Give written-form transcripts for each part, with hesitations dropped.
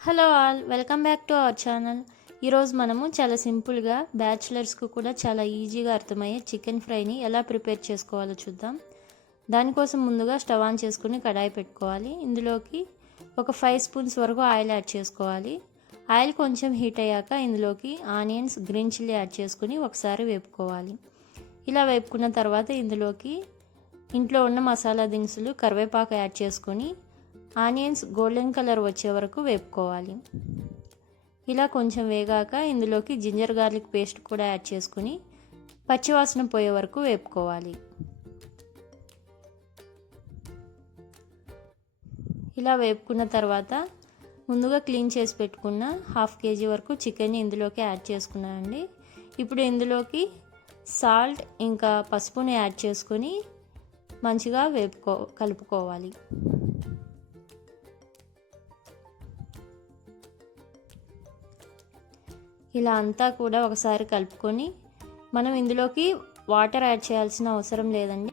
Hello all, welcome back to our channel. ఈరోజు మనము చాలా సింపుల్గా బ్యాచిలర్స్కు కూడా చాలా ఈజీగా అర్థమయ్యే చికెన్ ఫ్రైని ఎలా ప్రిపేర్ చేసుకోవాలో చూద్దాం. దానికోసం ముందుగా స్టవ్ ఆన్ చేసుకుని కడాయి పెట్టుకోవాలి. ఇందులోకి ఒక 5 స్పూన్స్ వరకు ఆయిల్ యాడ్ చేసుకోవాలి. ఆయిల్ కొంచెం హీట్ అయ్యాక ఇందులోకి ఆనియన్స్, గ్రీన్ చిల్లీ యాడ్ చేసుకుని ఒకసారి వేపుకోవాలి. ఇలా వేపుకున్న తర్వాత ఇందులోకి ఇంట్లో ఉన్న మసాలా దినుసులు, కరివేపాకు యాడ్ చేసుకొని ఆనియన్స్ గోల్డెన్ కలర్ వచ్చే వరకు వేపుకోవాలి. ఇలా కొంచెం వేగాక ఇందులోకి జింజర్ గార్లిక్ పేస్ట్ కూడా యాడ్ చేసుకుని పచ్చివాసన పోయే వరకు వేపుకోవాలి. ఇలా వేపుకున్న తర్వాత ముందుగా క్లీన్ చేసి పెట్టుకున్న 1/2 kg వరకు చికెన్ని ఇందులోకి యాడ్ చేసుకున్నానండి. ఇప్పుడు ఇందులోకి సాల్ట్ ఇంకా పసుపుని యాడ్ చేసుకొని మంచిగా కలుపుకోవాలి. ఇలా అంతా కూడా ఒకసారి కలుపుకొని మనం ఇందులోకి వాటర్ యాడ్ చేయాల్సిన అవసరం లేదండి.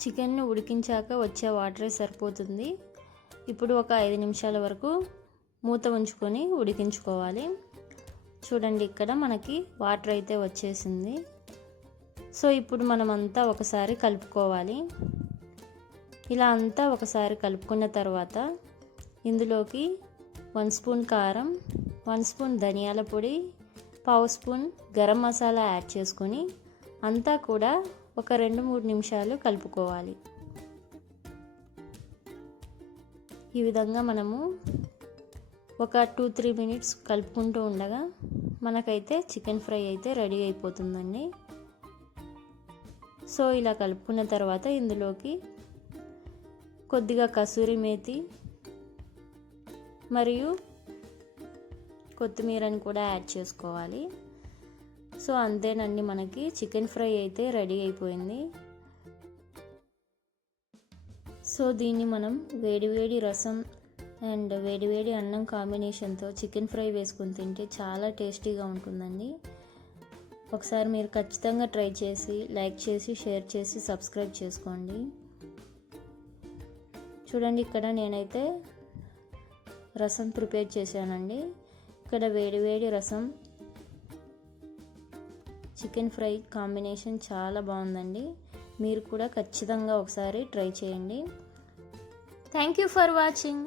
చికెన్ను ఉడికించాక వచ్చే వాటరే సరిపోతుంది. ఇప్పుడు ఒక 5 నిమిషాల వరకు మూత ఉంచుకొని ఉడికించుకోవాలి. చూడండి, ఇక్కడ మనకి వాటర్ అయితే వచ్చేసింది. సో ఇప్పుడు మనం అంతా ఒకసారి కలుపుకోవాలి. ఇలా అంతా ఒకసారి కలుపుకున్న తర్వాత ఇందులోకి 1 స్పూన్ కారం, 1 స్పూన్ ధనియాల పొడి, 1/2 స్పూన్ గరం మసాలా యాడ్ చేసుకొని అంతా కూడా ఒక 2-3 నిమిషాలు కలుపుకోవాలి. ఈ విధంగా మనము ఒక 2-3 మినిట్స్ కలుపుకుంటూ ఉండగా మనకైతే చికెన్ ఫ్రై అయితే రెడీ అయిపోతుందండి. సో ఇలా కలుపుకున్న తర్వాత ఇందులోకి కొద్దిగా కసూరి మేతి మరియు కొత్తిమీరని కూడా యాడ్ చేసుకోవాలి. సో అంతేనండి, మనకి చికెన్ ఫ్రై అయితే రెడీ అయిపోయింది. సో దీన్ని మనం వేడివేడి రసం అండ్ వేడివేడి అన్నం కాంబినేషన్తో చికెన్ ఫ్రై వేసుకొని తింటే చాలా టేస్టీగా ఉంటుందండి. ఒకసారి మీరు ఖచ్చితంగా ట్రై చేసి లైక్ చేసి షేర్ చేసి సబ్స్క్రైబ్ చేసుకోండి. చూడండి, ఇక్కడ నేనైతే రసం ప్రిపేర్ చేశానండి. ఇక్కడ వేడివేడి రసం చికెన్ ఫ్రై కాంబినేషన్ చాలా బాగుందండి. మీరు కూడా ఖచ్చితంగా ఒకసారి ట్రై చేయండి. Thank you for watching.